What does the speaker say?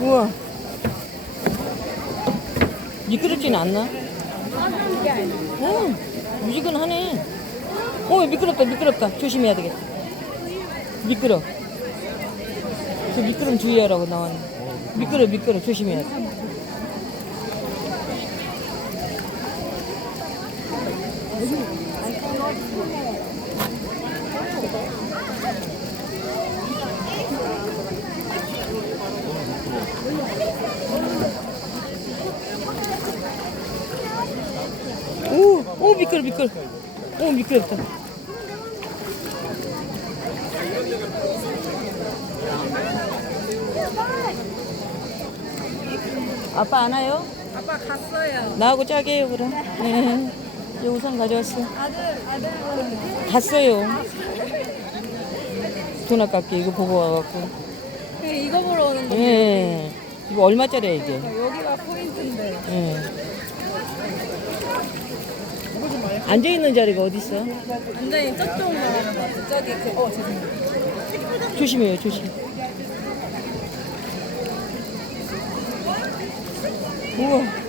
우와. 미끄럽진 않나? 응, 미지근하네. 어, 미끄럽다, 미끄럽다. 조심해야 되겠다. 미끄러. 그 미끄럼 주의하라고 나왔네. 미끄러, 미끄러. 조심해야 돼. 오, 오, 미끄러, 미끄러. 오, 미끄럽다. 아빠 안 와요? 아빠 갔어요. 나하고 해요, 그럼. 네. 우산 가져왔어. 아들, 아들은 갔어요. 돈 아깝게 이거 보고 와갖고. 그냥 이거 보러 오는 거. 예. 이거 얼마짜리야, 이게? 여기가 포인트인데. 예. 앉아 있는 자리가 어딨어? 완전히 저쪽 말하는 것 같아. 저기 그, 어, 죄송해요. 조심해요, 조심. 우와.